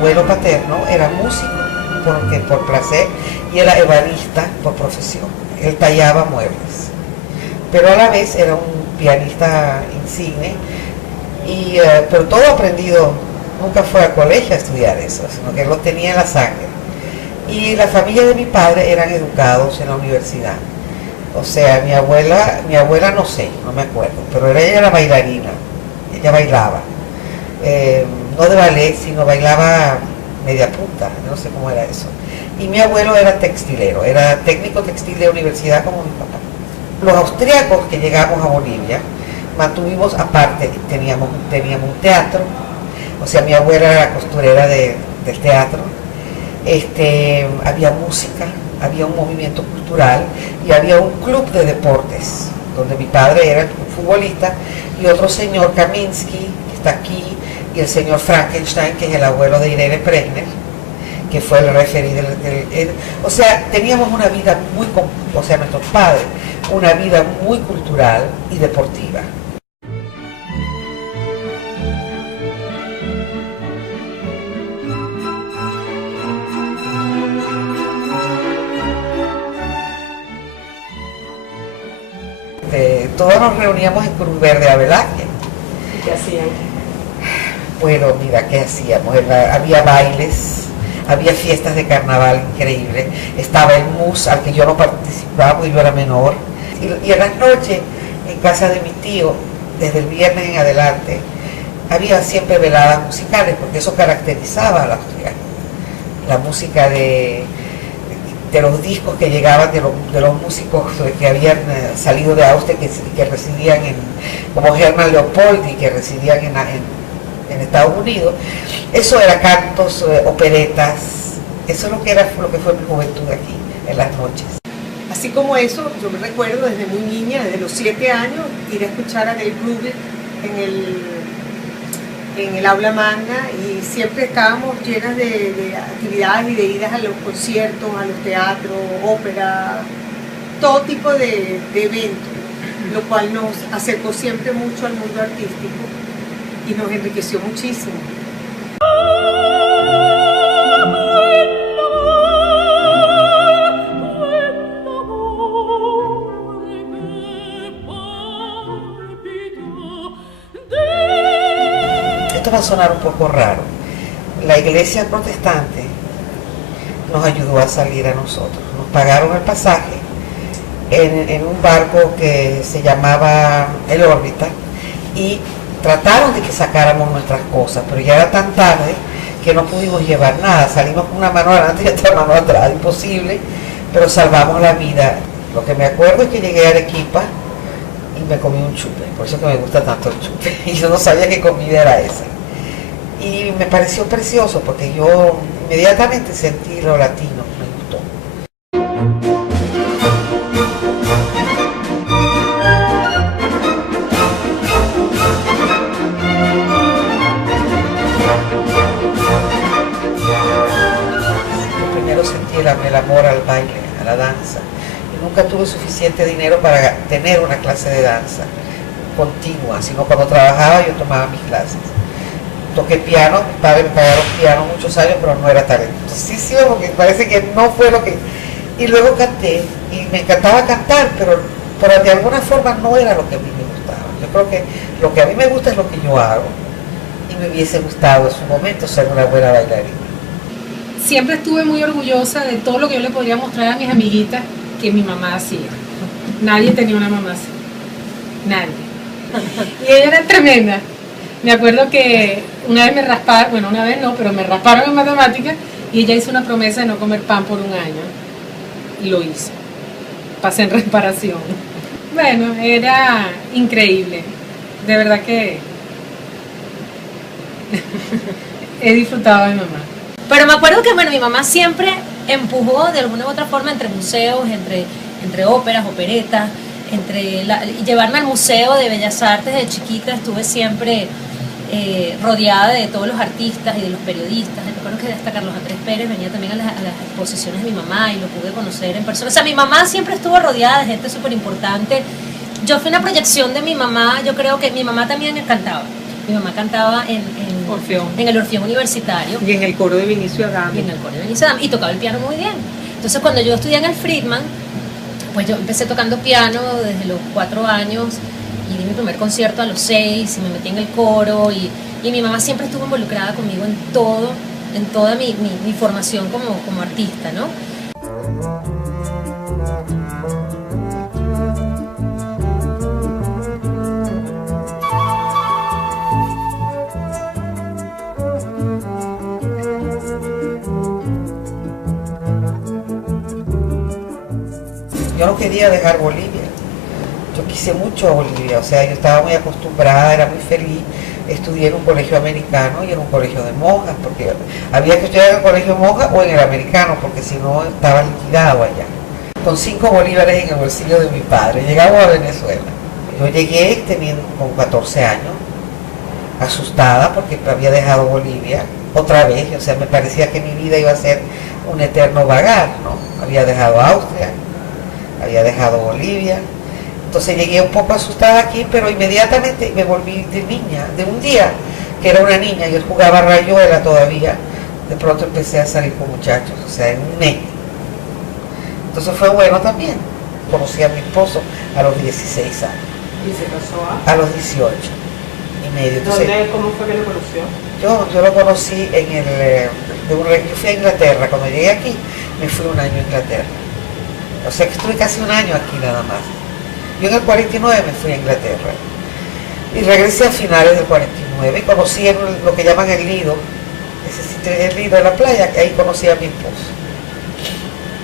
abuelo paterno era músico por placer y era ebanista por profesión. Él tallaba muebles, pero a la vez era un pianista insigne, pero todo aprendido, nunca fue a colegio a estudiar eso, sino que lo tenía en la sangre. Y la familia de mi padre eran educados en la universidad. O sea, mi abuela no sé, no me acuerdo, pero ella era bailarina, ella bailaba, no de ballet, sino bailaba media punta, no sé cómo era eso. Y mi abuelo era textilero, era técnico textil de universidad como mi papá. Los austriacos que llegamos a Bolivia, mantuvimos aparte, teníamos un teatro, o sea, mi abuela era la costurera del teatro, había música, había un movimiento cultural y había un club de deportes, donde mi padre era un futbolista y otro señor, Kaminsky, que está aquí, y el señor Frankenstein, que es el abuelo de Irene Pregner, que fue el referido o sea, teníamos una vida o sea, nuestros padres, una vida muy cultural y deportiva. Todos nos reuníamos en Cruz Verde a Velázquez. ¿Qué hacían? Bueno, mira, ¿qué hacíamos? Había bailes, había fiestas de carnaval increíbles, estaba el MUS, al que yo no participaba porque yo era menor, y en las noches, en casa de mi tío, desde el viernes en adelante, había siempre veladas musicales, porque eso caracterizaba a la Asturias. La música de los discos que llegaban de los músicos que habían salido de Austria, que residían como Hermann Leopoldi, que residían en Estados Unidos. Eso era cantos, operetas, eso es lo que fue mi juventud aquí, en las noches. Así como eso, yo me recuerdo desde muy niña, desde los 7 años, ir a escuchar a Dave Brubeck en el aula magna, y siempre estábamos llenas de actividades y de idas a los conciertos, a los teatros, ópera, todo tipo de eventos, lo cual nos acercó siempre mucho al mundo artístico y nos enriqueció muchísimo. Esto va a sonar un poco raro. La iglesia protestante nos ayudó a salir a nosotros. Nos pagaron el pasaje en un barco que se llamaba el Órbita y trataron de que sacáramos nuestras cosas, pero ya era tan tarde que no pudimos llevar nada. Salimos con una mano adelante y otra mano atrás, imposible, pero salvamos la vida. Lo que me acuerdo es que llegué a Arequipa y me comí un chupe, por eso que me gusta tanto el chupe, y yo no sabía qué comida era esa. Y me pareció precioso porque yo inmediatamente sentí lo latino, me gustó. Primero sentí el amor al baile, a la danza. Y nunca tuve suficiente dinero para tener una clase de danza continua, sino cuando trabajaba yo tomaba mis clases. Toqué piano, mis padres me pagaron piano muchos años, pero no era talentosísimo porque parece que no fue lo que... Y luego canté, y me encantaba cantar, pero de alguna forma no era lo que a mí me gustaba. Yo creo que lo que a mí me gusta es lo que yo hago, y me hubiese gustado en su momento ser una buena bailarina. Siempre estuve muy orgullosa de todo lo que yo le podría mostrar a mis amiguitas que mi mamá hacía. Nadie tenía una mamá así, nadie. Y ella era tremenda. Me acuerdo que una vez me rasparon, bueno, una vez no, pero me rasparon en matemáticas y ella hizo una promesa de no comer pan por un año. Y lo hizo. Pasé en reparación. Bueno, era increíble. De verdad que he disfrutado de mi mamá. Pero me acuerdo que, bueno, mi mamá siempre empujó de alguna u otra forma entre museos, entre óperas, operetas, llevarme al Museo de Bellas Artes. De chiquita estuve siempre rodeada de todos los artistas y de los periodistas. Recuerdo que hasta Carlos Andrés Pérez venía también a las exposiciones de mi mamá y lo pude conocer en persona. O sea, mi mamá siempre estuvo rodeada de gente súper importante. Yo fui una proyección de mi mamá. Yo creo que mi mamá también cantaba. Mi mamá cantaba Orfeón. en el Orfeón Universitario. Y en el coro de Vinicio Adame. Y en el coro de Vinicio Adame, y tocaba el piano muy bien. Entonces cuando yo estudié en el Friedman, pues yo empecé tocando piano desde los 4 años y di mi primer concierto a los 6 y me metí en el coro y mi mamá siempre estuvo involucrada conmigo en toda mi formación como artista, ¿no? Yo no quería dejar Bolivia. Yo quise mucho a Bolivia, o sea, yo estaba muy acostumbrada, era muy feliz. Estudié en un colegio americano y en un colegio de monjas, porque había que estudiar en el colegio de monjas o en el americano, porque si no estaba liquidado allá. Con 5 bolívares en el bolsillo de mi padre, llegamos a Venezuela. Yo llegué teniendo como 14 años, asustada porque había dejado Bolivia otra vez, o sea, me parecía que mi vida iba a ser un eterno vagar, ¿no? Había dejado Austria, había dejado Bolivia. Entonces llegué un poco asustada aquí, pero inmediatamente me volví de niña, de un día que era una niña, yo jugaba rayuela todavía, de pronto empecé a salir con muchachos, o sea, en un mes. Entonces fue bueno también. Conocí a mi esposo a los 16 años. ¿Y se casó a los 18 y medio. Entonces, ¿Cómo fue que lo conoció? yo lo conocí yo fui a Inglaterra, cuando llegué aquí me fui un año a Inglaterra. O sea que estuve casi un año aquí nada más. Yo en el 49 me fui a Inglaterra y regresé a finales del 49 y conocí en lo que llaman el Lido, ese sitio, el Lido de la playa, que ahí conocí a mi esposo.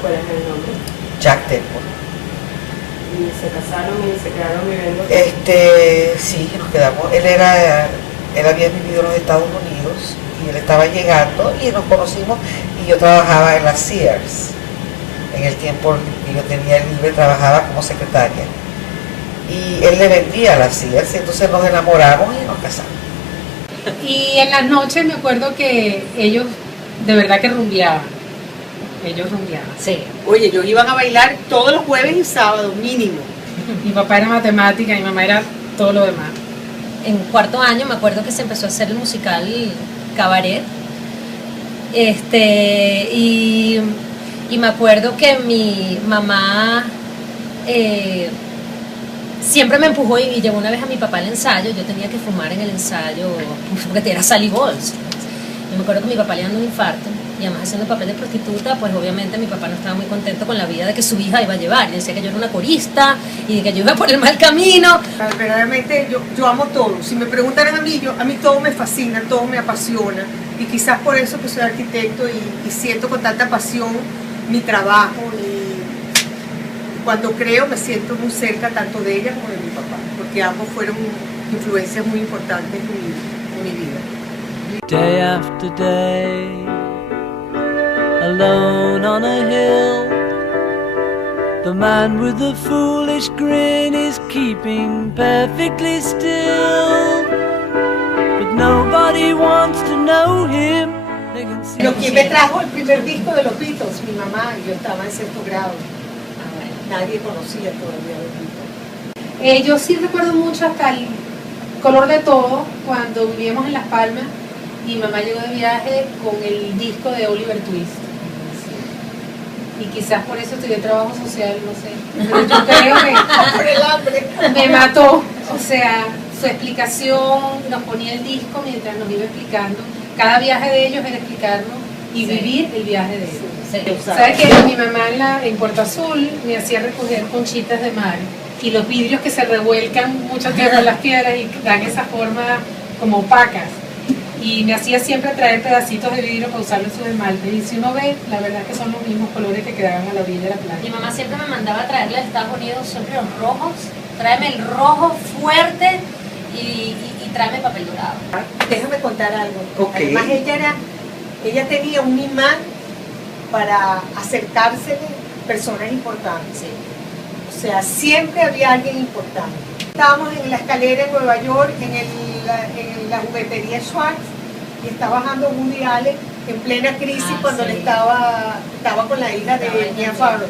¿Cuál es el nombre? Jack Temple. ¿Y se casaron y se quedaron viviendo? Sí, nos quedamos. Él había vivido en los Estados Unidos y él estaba llegando y nos conocimos y yo trabajaba en la Sears. En el tiempo que yo tenía libre trabajaba como secretaria. Y él le vendía a la Sears, entonces nos enamoramos y nos casamos. Y en las noches me acuerdo que ellos de verdad que rumbeaban. Ellos rumbeaban. Sí. Oye, ellos iban a bailar todos los jueves y sábados, mínimo. Mi papá era matemática, mi mamá era todo lo demás. En 4º año me acuerdo que se empezó a hacer el musical Cabaret. Y me acuerdo que mi mamá siempre me empujó y llevó una vez a mi papá al ensayo. Yo tenía que fumar en el ensayo porque era Sally Bowles. Yo me acuerdo que mi papá le dando un infarto y además haciendo papel de prostituta, pues obviamente mi papá no estaba muy contento con la vida de que su hija iba a llevar. Y decía que yo era una corista y de que yo iba por el mal camino. Verdaderamente yo amo todo. Si me preguntaran a mí todo me fascina, todo me apasiona. Y quizás por eso que soy arquitecto y siento con tanta pasión mi trabajo. Y cuando creo me siento muy cerca tanto de ella como de mi papá, porque ambos fueron influencias muy importantes en mi vida. Day after day, alone on a hill, the man with the foolish grin is keeping perfectly still, but nobody wants to know him. They can see Lo que me trajo el primer disco de los Beatles, mi mamá, y yo estaba en 6º grado. Nadie conocía todavía los Beatles. Yo sí recuerdo mucho hasta el color de todo cuando vivíamos en Las Palmas y mamá llegó de viaje con el disco de Oliver Twist. Y quizás por eso estudié trabajo social, no sé. Pero yo creo que Por el hambre. me mató. O sea, su explicación, nos ponía el disco mientras nos iba explicando. Cada viaje de ellos era explicarnos y vivir el viaje de ellos. ¿Sabes qué? Mi mamá en Puerto Azul me hacía recoger conchitas de mar y los vidrios que se revuelcan mucho tiempo en las piedras y dan esa forma como opacas. Y me hacía siempre traer pedacitos de vidrio para usarlos en sus esmaltes. Y si uno ve, la verdad es que son los mismos colores que quedaban a la orilla de la playa. Mi mamá siempre me mandaba a traerle de Estados Unidos siempre los rojos. Tráeme el rojo fuerte y tráeme papel dorado. Déjame contar algo. Okay. Además ella tenía un imán para acercársele personas importantes. Sí. O sea, siempre había alguien importante. Estábamos en la escalera en Nueva York, en la juguetería Schwartz, y está bajando Woody Allen en plena crisis cuando sí. él estaba con la hija de Mia Farrow.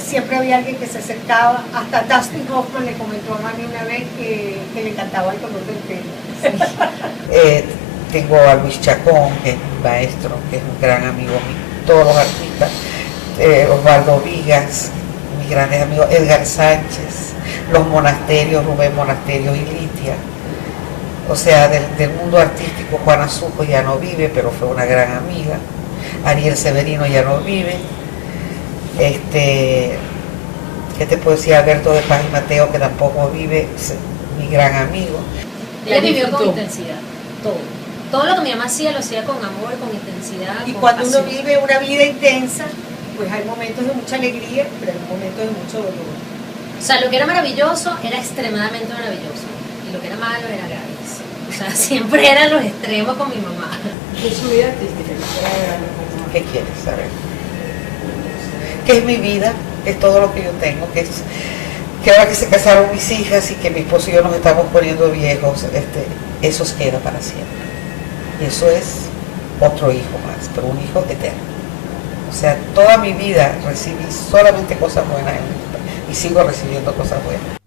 siempre había alguien que se acercaba. Hasta Dustin Hoffman le comentó a Mami una vez que le encantaba el color del pelo. Tengo a Luis Chacón, que es un maestro, que es un gran amigo mío, todos los artistas, Osvaldo Vigas, mis grandes amigos, Edgar Sánchez, los monasterios, Rubén Monasterio y Litia. O sea, del mundo artístico, Juana Sujo ya no vive, pero fue una gran amiga. Ariel Severino ya no vive. ¿Qué te puedo decir? Alberto de Paz y Mateo, que tampoco vive, es mi gran amigo. Ella vivió con intensidad, todo lo que mi mamá hacía lo hacía con amor, con intensidad. Y con cuando pasión. uno vive una vida intensa, pues hay momentos de mucha alegría, pero hay momentos de mucho dolor. O sea, lo que era maravilloso era extremadamente maravilloso y lo que era malo era gratis. O sea, siempre eran los extremos con mi mamá. ¿Qué es su vida artística? ¿Qué quieres saber? ¿Qué es mi vida? ¿Qué es todo lo que yo tengo? Que ahora que se casaron mis hijas y que mi esposo y yo nos estamos poniendo viejos, eso se queda para siempre. Y eso es otro hijo más, pero un hijo eterno. O sea, toda mi vida recibí solamente cosas buenas y sigo recibiendo cosas buenas.